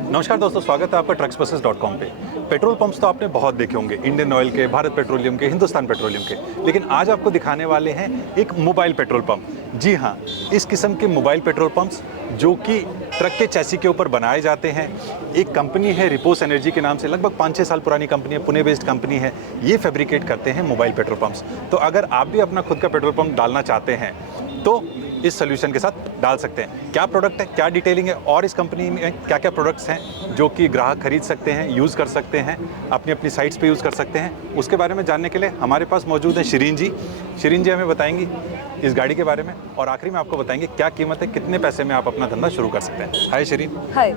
नमस्कार दोस्तों, स्वागत है आपका trucksbuses.com पे। पेट्रोल पंप्स तो आपने बहुत देखे होंगे, इंडियन ऑयल के, भारत पेट्रोलियम के, हिंदुस्तान पेट्रोलियम के, लेकिन आज आपको दिखाने वाले हैं एक मोबाइल पेट्रोल पंप। जी हाँ, इस किस्म के मोबाइल पेट्रोल पंप्स जो कि ट्रक के चैसी के ऊपर बनाए जाते हैं। एक कंपनी है रिपोस एनर्जी के नाम से, लगभग 5-6 साल पुरानी कंपनी है, पुणे बेस्ड कंपनी है। ये फैब्रिकेट करते हैं मोबाइल पेट्रोल पंप्स। तो अगर आप भी अपना खुद का पेट्रोल पंप डालना चाहते हैं तो इस सोल्यूशन के साथ डाल सकते हैं। क्या प्रोडक्ट है, क्या डिटेलिंग है और इस कंपनी में क्या क्या प्रोडक्ट्स हैं जो कि ग्राहक खरीद सकते हैं, यूज़ कर सकते हैं, अपनी अपनी साइट्स पे यूज़ कर सकते हैं, उसके बारे में जानने के लिए हमारे पास मौजूद है शिरीन जी। शिरीन जी हमें बताएंगी इस गाड़ी के बारे में और आखिरी में आपको बताएंगे क्या कीमत है, कितने पैसे में आप अपना धंधा शुरू कर सकते हैं। हाय शिरीन। हाय।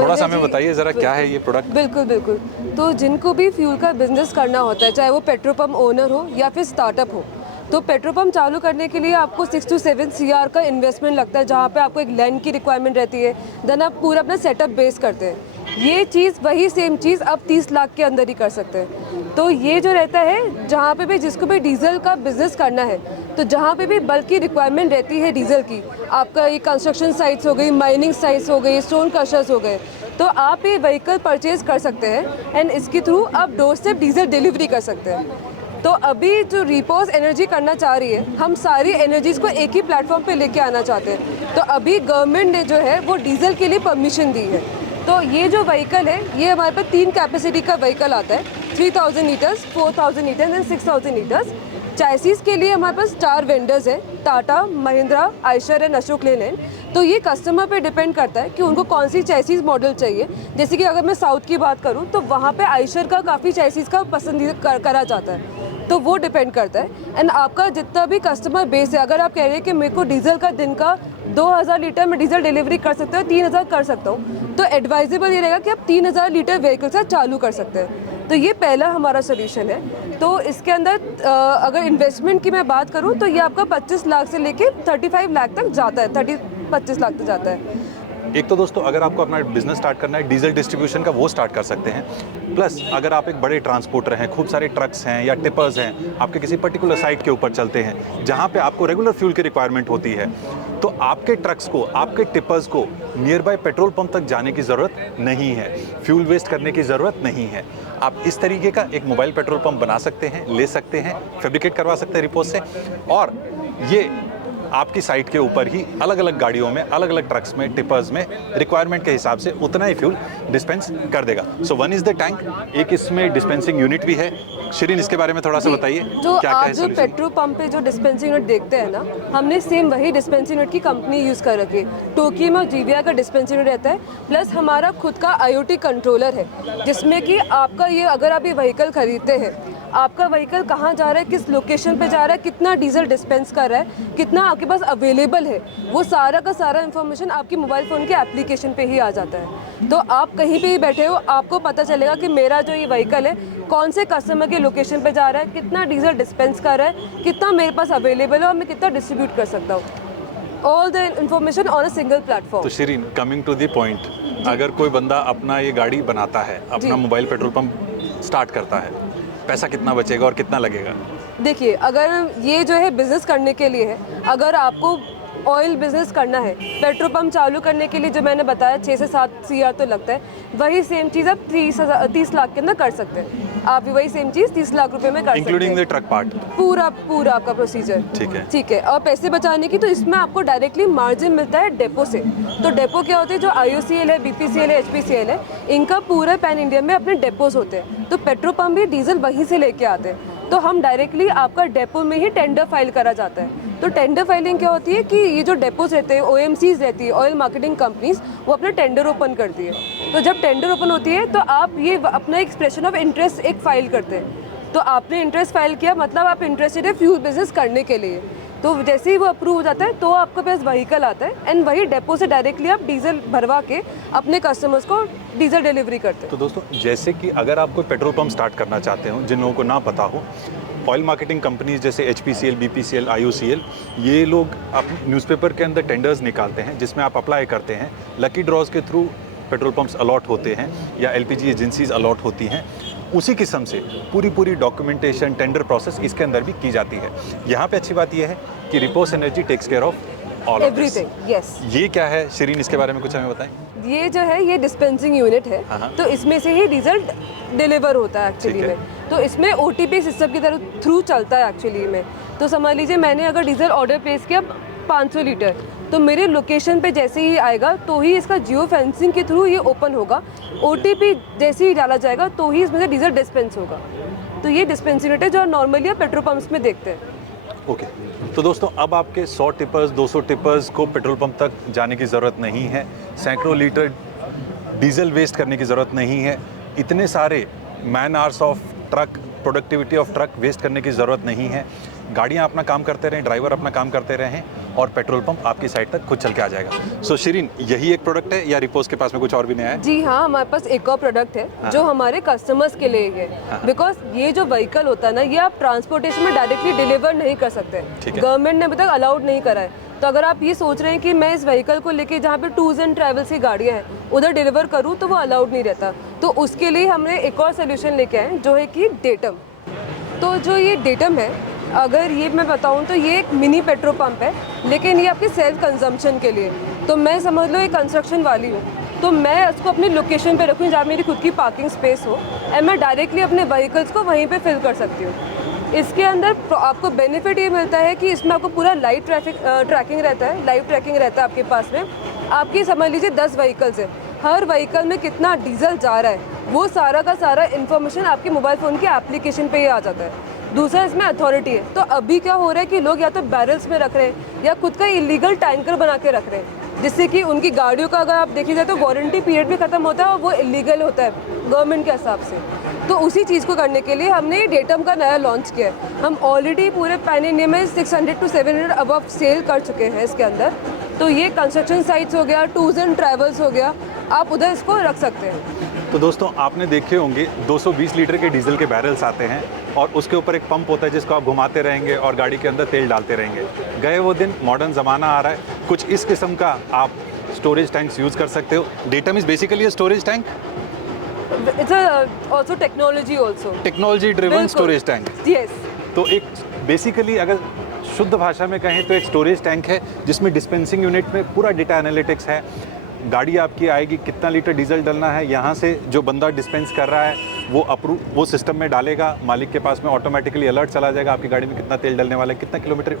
थोड़ा सा हमें बताइए ज़रा क्या है ये प्रोडक्ट। बिल्कुल। तो जिनको भी फ्यूल का बिजनेस करना होता है, चाहे वो पेट्रोल पंप ओनर हो या फिर स्टार्टअप हो, तो पेट्रोल पंप चालू करने के लिए आपको 6 to 7 CR का इन्वेस्टमेंट लगता है, जहाँ पे आपको एक लैंड की रिक्वायरमेंट रहती है। देन आप पूरा अपना सेटअप बेस करते हैं। ये चीज़ वही सेम चीज़ आप 30 लाख के अंदर ही कर सकते हैं। तो ये जो रहता है, जहाँ पे भी जिसको भी डीजल का बिजनेस करना है, तो जहाँ पे भी बल्क की रिक्वायरमेंट रहती है डीजल की, आपका ये कंस्ट्रक्शन साइट्स हो गई, माइनिंग साइट्स हो गई, स्टोन क्रशर्स हो गए, तो आप ये व्हीकल परचेज कर सकते हैं एंड इसके थ्रू आप डोर स्टेप डीजल डिलीवरी कर सकते हैं। तो अभी जो रिपोस एनर्जी करना चाह रही है, हम सारी एनर्जीज को एक ही प्लेटफॉर्म पे लेके आना चाहते हैं। तो अभी गवर्नमेंट ने जो है वो डीजल के लिए परमिशन दी है। तो ये जो व्हीकल है, ये हमारे पास 3 कैपेसिटी का व्हीकल आता है, 3000 litres, 4000 litres and 6000 litres. Chassis के लिए हमारे पास 4 वेंडर्स हैं, टाटा, महिंद्रा, आयशर एंड अशोक लेलैंड। तो ये कस्टमर पे डिपेंड करता है कि उनको कौन सी चैसिस मॉडल चाहिए। जैसे कि अगर मैं साउथ की बात करूँ तो वहाँ पे आयशर का काफ़ी चैसिस का पसंदीदा करा जाता है, तो वो डिपेंड करता है। एंड आपका जितना भी कस्टमर बेस है, अगर आप कह रहे हैं कि मेरे को डीजल का दिन का 2000 लीटर में डीजल डिलीवरी कर सकते हो, 3000 कर सकता हूँ, तो एडवाइजेबल ये रहेगा कि आप 3000 लीटर व्हीकल से चालू कर सकते हैं। तो ये पहला हमारा सोल्यूशन है। तो इसके अंदर अगर इन्वेस्टमेंट की मैं बात करूँ तो ये आपका 25 लाख से लेके 35 लाख तक जाता है, 25 लाख तक जाता है। एक तो दोस्तों अगर आपको अपना बिजनेस स्टार्ट करना है डीजल डिस्ट्रीब्यूशन का, वो स्टार्ट कर सकते हैं। प्लस अगर आप एक बड़े ट्रांसपोर्टर हैं, खूब सारे ट्रक्स हैं या टिपर्स हैं, आपके किसी पर्टिकुलर साइट के ऊपर चलते हैं जहां पे आपको रेगुलर फ्यूल की रिक्वायरमेंट होती है, तो आपके ट्रक्स को, आपके टिपर्स को नियर बाय पेट्रोल पंप तक जाने की ज़रूरत नहीं है, फ्यूल वेस्ट करने की ज़रूरत नहीं है। आप इस तरीके का एक मोबाइल पेट्रोल पंप बना सकते हैं, ले सकते हैं, फैब्रिकेट करवा सकते हैं रिपोस से, और ये आपकी साइट के ऊपर ही अलग अलग गाड़ियों में, अलग अलग ट्रक्स में, टिपर्स में रिक्वायरमेंट के हिसाब से उतना ही फ्यूल डिस्पेंस कर देगा। So one is the tank, एक इसमें डिस्पेंसिंग यूनिट भी है। शिरीन, इसके बारे में थोड़ा सा बताइए जो क्या आप है जो पेट्रोल पंप पे जो डिस्पेंसिंग यूनिट देखते हैं ना, हमने सेम वही डिस्पेंसिंग यूनिट की कंपनी यूज़ कर रखी है। टोक्यो में जीवीआई का डिस्पेंसिंग यूनिट रहता है, प्लस हमारा खुद का IoT कंट्रोलर है, जिसमें कि आपका ये, अगर आप ये व्हीकल खरीदते हैं, आपका व्हीकल कहाँ जा रहा है, किस लोकेशन पे जा रहा है, कितना डीजल डिस्पेंस कर रहा है, कितना आपके पास अवेलेबल है, वो सारा का सारा इन्फॉर्मेशन आपकी मोबाइल फ़ोन के एप्लीकेशन पे ही आ जाता है। तो आप कहीं पे ही बैठे हो, आपको पता चलेगा कि मेरा जो ये व्हीकल है कौन से कस्टमर के लोकेशन पे जा रहा है, कितना डीजल डिस्पेंस कर रहा है, कितना मेरे पास अवेलेबल है और मैं कितना डिस्ट्रीब्यूट कर सकता हूँ। All the information on a single platform. तो Shirin, coming to the point, अगर कोई बंदा अपना ये गाड़ी बनाता है, अपना मोबाइल पेट्रोल पंप स्टार्ट करता है, पैसा कितना बचेगा और कितना लगेगा? देखिए, अगर ये जो है बिज़नेस करने के लिए है, अगर आपको ऑयल बिज़नेस करना है, पेट्रोल पंप चालू करने के लिए जो मैंने बताया 6 से 7 CR तो लगता है, वही सेम चीज़ आप 30 लाख के अंदर कर सकते हैं। आप भी वही सेम चीज़ 30 लाख रुपए में कर सकते हैं, इंक्लूडिंग द ट्रक पार्ट, पूरा आपका प्रोसीजर। ठीक है। और पैसे बचाने की, तो इसमें आपको डायरेक्टली मार्जिन मिलता है डेपो से। तो डेपो क्या होते हैं, जो IOCL है, BPCL है, HPCL है, इनका पूरा पैन इंडिया में अपने डेपोज होते हैं। तो पेट्रोल पंप भी डीजल वहीं से लेके आते हैं, तो हम डायरेक्टली आपका डेपो में ही टेंडर फाइल करा जाता है। तो टेंडर फाइलिंग क्या होती है कि ये जो डेपोज रहते हैं, OMCs रहती है, ऑयल मार्केटिंग कंपनीज, वो अपना टेंडर ओपन करती है। तो जब टेंडर ओपन होती है तो आप ये अपना एक्सप्रेशन ऑफ इंटरेस्ट एक फाइल करते हैं। तो आपने इंटरेस्ट फाइल किया, मतलब आप इंटरेस्टेड है फ्यूल बिजनेस करने के लिए। तो जैसे ही वो अप्रूव हो जाता है तो आपके पास व्हीकल आता है एंड वही डेपो से डायरेक्टली आप डीजल भरवा के अपने कस्टमर्स को डीजल डिलीवरी करते हैं। तो दोस्तों, जैसे कि अगर आप कोई पेट्रोल पंप स्टार्ट करना चाहते हो, जिन लोगों को ना पता हो, ऑयल मार्केटिंग कंपनीज जैसे HPCL, BPCL, IOCL, ये लोग अपने न्यूज़पेपर के अंदर टेंडर्स निकालते हैं जिसमें आप अप्लाई करते हैं। लकी ड्रॉज के थ्रू पेट्रोल पंप्स अलॉट होते हैं या LPG एजेंसीज अलॉट होती हैं। उसी किस्म से पूरी डॉक्यूमेंटेशन, टेंडर प्रोसेस इसके अंदर भी की जाती है। यहाँ पे अच्छी बात यह है कि repose energy takes care of all everything, yes. ये क्या है शिरीन, इसके बारे में कुछ हमें बताएं। ये जो है ये डिस्पेंसिंग यूनिट है, हाँ। तो इसमें से ही डीजल डिलीवर होता है एक्चुअली ठीक है। में। तो इसमें OTP सिस्टम की तरह थ्रू चलता है एक्चुअली में। तो समझ लीजिए मैंने अगर डीजल ऑर्डर प्लेस किया 500 लीटर, तो मेरे लोकेशन पे जैसे ही आएगा तो ही इसका जियो फेंसिंग के थ्रू ये ओपन होगा। OTP जैसे ही डाला जाएगा तो ही इसमें से डीजल डिस्पेंस होगा। तो ये डिस्पेंसिंग यूनिट है जो नॉर्मली आप पेट्रोल पंप्स में देखते हैं। ओके, तो दोस्तों अब आपके 100 टिपर्स 200 टिपर्स को पेट्रोल पंप तक जाने की ज़रूरत नहीं है, सैकड़ों लीटर डीजल वेस्ट करने की ज़रूरत नहीं है, इतने सारे man hours of truck, productivity of truck waste करने की ज़रूरत नहीं है। गाड़ियाँ अपना काम करते रहें, ड्राइवर अपना काम करते रहें और पेट्रोल पंप आपकी साइड तक खुद चल के आ जाएगा। सो शिरीन, यही एक प्रोडक्ट है या रिपोज के पास में कुछ और भी नया है? जी हाँ, हमारे पास एक और प्रोडक्ट है जो हमारे कस्टमर्स के लिए है। बिकॉज ये जो व्हीकल होता है ना, ये आप ट्रांसपोर्टेशन में डायरेक्टली डिलीवर नहीं कर सकते, गवर्नमेंट ने अभी तक अलाउड नहीं करा है। तो अगर आप ये सोच रहे हैं कि मैं इस व्हीकल को लेके जहाँ पे टूर्स एंड ट्रैवल्स की गाड़ियाँ हैं उधर डिलीवर करूँ, तो वो अलाउड नहीं रहता। तो उसके लिए हमने एक और सोल्यूशन लेके आए जो है कि डेटम। तो जो ये डेटम है, अगर ये मैं बताऊं तो ये एक मिनी पेट्रोल पंप है, लेकिन ये आपके सेल्फ कंजम्पशन के लिए। तो मैं समझ लो एक कंस्ट्रक्शन वाली हूँ, तो मैं उसको अपनी लोकेशन पे रखूँ जहाँ मेरी खुद की पार्किंग स्पेस हो, एंड मैं डायरेक्टली अपने व्हीकल्स को वहीं पे फिल कर सकती हूँ। इसके अंदर आपको बेनिफिट ये मिलता है कि इसमें आपको पूरा लाइव ट्रैकिंग रहता है, लाइव ट्रैकिंग रहता है आपके पास में। आपकी समझ लीजिए 10 व्हीकल्स है, हर व्हीकल में कितना डीजल जा रहा है वो सारा का सारा इन्फॉर्मेशन आपके मोबाइल फ़ोन के एप्लीकेशन पे ही आ जाता है। दूसरा इसमें अथॉरिटी है। तो अभी क्या हो रहा है कि लोग या तो बैरल्स में रख रहे हैं या खुद का इलीगल टैंकर बना के रख रहे हैं, जिससे कि उनकी गाड़ियों का अगर आप देखिए जाए तो वारंटी पीरियड भी खत्म होता है और वो इलीगल होता है गवर्नमेंट के हिसाब से। तो उसी चीज़ को करने के लिए हमने डेटम का नया लॉन्च किया है। हम ऑलरेडी पूरे पैन इंडिया में 600 to 700 अबव सेल कर चुके हैं इसके अंदर। तो ये कंस्ट्रक्शन साइट्स हो गया, टूर्स एंड ट्रैवल्स हो गया, आप उधर इसको रख सकते हैं। तो दोस्तों आपने देखे होंगे 220 लीटर के डीजल के बैरल्स आते हैं और उसके ऊपर एक पंप होता है जिसको आप घुमाते रहेंगे और गाड़ी के अंदर तेल डालते रहेंगे। गए वो दिन, मॉडर्न ज़माना आ रहा है, कुछ इस किस्म का आप स्टोरेज टैंक्स यूज़ कर सकते हो। Datum is basically storage tank, it's also technology driven storage tank. Yes. तो एक बेसिकली अगर शुद्ध भाषा में कहें तो एक स्टोरेज टैंक है जिसमें डिस्पेंसिंग यूनिट में पूरा डेटा एनालिटिक्स है। गाड़ी आपकी आएगी, कितना लीटर डीजल डलना है, यहाँ से जो बंदा डिस्पेंस कर रहा है वो सिस्टम में डालेगा, मालिक के पास में ऑटोमेटिकली अलर्ट चला जाएगा आपकी गाड़ी में कितना तेल डलने वाला है, कितना किलोमीटर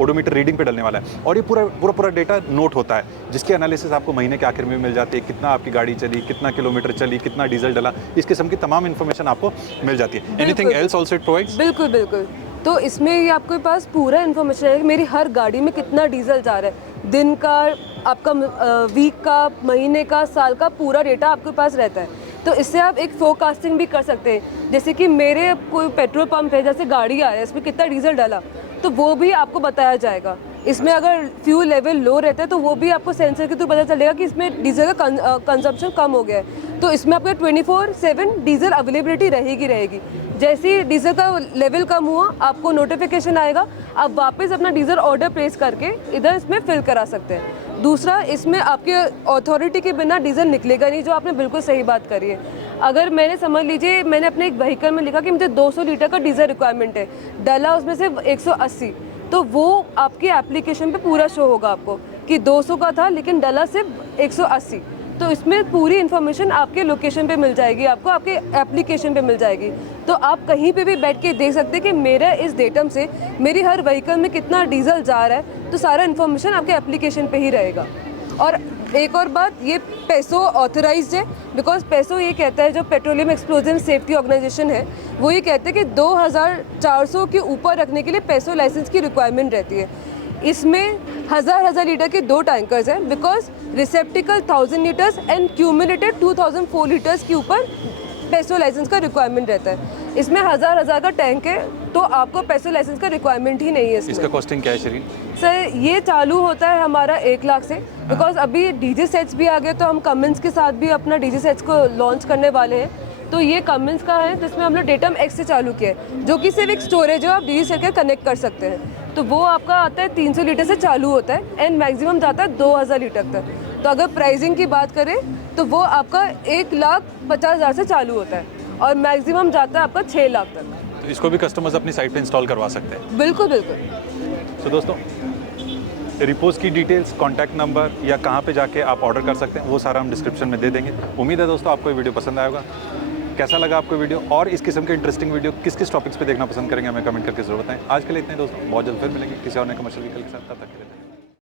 ओडोमीटर रीडिंग पे डलने वाला है, और ये पूरा डेटा नोट होता है जिसकी एनालिसिस आपको महीने के आखिर में मिल जाती है। कितना आपकी गाड़ी चली, कितना किलोमीटर चली, कितना डीजल डला, इस किस्म की तमाम इन्फॉर्मेशन आपको मिल जाती है। Anything else also it provides? बिल्कुल। तो इसमें ये आपके पास पूरा इन्फॉर्मेशन है कि मेरी हर गाड़ी में कितना डीजल जा रहा है, दिन का, आपका वीक का, महीने का, साल का पूरा डेटा आपके पास रहता है। तो इससे आप एक फोरकास्टिंग भी कर सकते हैं, जैसे कि मेरे कोई पेट्रोल पंप है, जैसे गाड़ी आ रहा है इसमें कितना डीजल डाला, तो वो भी आपको बताया जाएगा। इसमें अगर फ्यूल लेवल लो रहता है तो वो भी आपको सेंसर के थ्रू पता चलेगा कि इसमें डीजल का कंजम्पशन कम हो गया है। तो इसमें आपका 24/7 डीजल अवेलेबिलिटी रहेगी। जैसे ही डीजल का लेवल कम हुआ आपको नोटिफिकेशन आएगा, आप वापस अपना डीजल ऑर्डर प्लेस करके इधर इसमें फिल करा सकते हैं। दूसरा, इसमें आपके अथॉरिटी के बिना डीजल निकलेगा नहीं, जो आपने बिल्कुल सही बात करी है। अगर मैंने समझ लीजिए मैंने अपने एक व्हीकल में लिखा कि मुझे 200 लीटर का डीजल रिक्वायरमेंट है, डला उसमें से 180, तो वो आपके एप्लीकेशन पे पूरा शो होगा आपको कि 200 का था लेकिन डला सिर्फ 180। तो इसमें पूरी इन्फॉर्मेशन आपके लोकेशन पे मिल जाएगी, आपको आपके एप्लीकेशन पे मिल जाएगी। तो आप कहीं पे भी बैठ के देख सकते हैं कि मेरा इस डेटम से मेरी हर व्हीकल में कितना डीजल जा रहा है, तो सारा इन्फॉर्मेशन आपके एप्लीकेशन पे ही रहेगा। और एक और बात, ये पेसो ऑथराइज्ड है, बिकॉज पेसो ये कहता है, जो पेट्रोलियम एक्सप्लोजिव सेफ्टी ऑर्गेनाइजेशन है, वो ये कहते हैं कि 2400 के ऊपर रखने के लिए पेसो लाइसेंस की रिक्वायरमेंट रहती है। इसमें हज़ार लीटर के 2 टैंकर्स हैं, because रिसेप्टिकल 1000 litres and cumulated 2004 litres के ऊपर पेसो लाइसेंस का रिक्वायरमेंट रहता है। इसमें हज़ार का टैंक है, तो आपको पेसो लाइसेंस का रिक्वायरमेंट ही नहीं है इसमें। इसका कॉस्टिंग क्या है शरीन? सर ये चालू होता है हमारा 1 लाख से, बिकॉज अभी डीजे सेट्स भी आ गए, तो हम कमिंस के साथ भी अपना डीजे सेट्स को लॉन्च करने वाले हैं। तो ये कमिंस का है जिसमें हम लोग डेटम एक्स से चालू किया है, जो कि सिर्फ एक स्टोरेज है, आप डीजे सेट के कनेक्ट कर सकते हैं। तो वो आपका आता है 300 लीटर से चालू होता है एंड मैक्सिमम जाता है 2000 लीटर तक। तो अगर प्राइसिंग की बात करें तो वो आपका 1,50,000 से चालू होता है और मैक्सिमम जाता है आपका 6 लाख तक। तो इसको भी कस्टमर्स अपनी साइट पे इंस्टॉल करवा सकते हैं? बिल्कुल। तो दोस्तों रिपोज की डिटेल्स, कॉन्टैक्ट नंबर या कहाँ पे जाके आप ऑर्डर कर सकते हैं वो सारा हम डिस्क्रिप्शन में दे देंगे। उम्मीद है दोस्तों आपको ये वीडियो पसंद आएगा। कैसा लगा आपको वीडियो और इस किस्म के इंटरेस्टिंग वीडियो किस किस टॉपिक्स पे देखना पसंद करेंगे हमें कमेंट करके जरूर बताएं। आज के लिए इतने दोस्तों, बहुत जल्द फिर मिलेंगे किसी और नए कमर्शियल व्हीकल के साथ। तब तक के लिए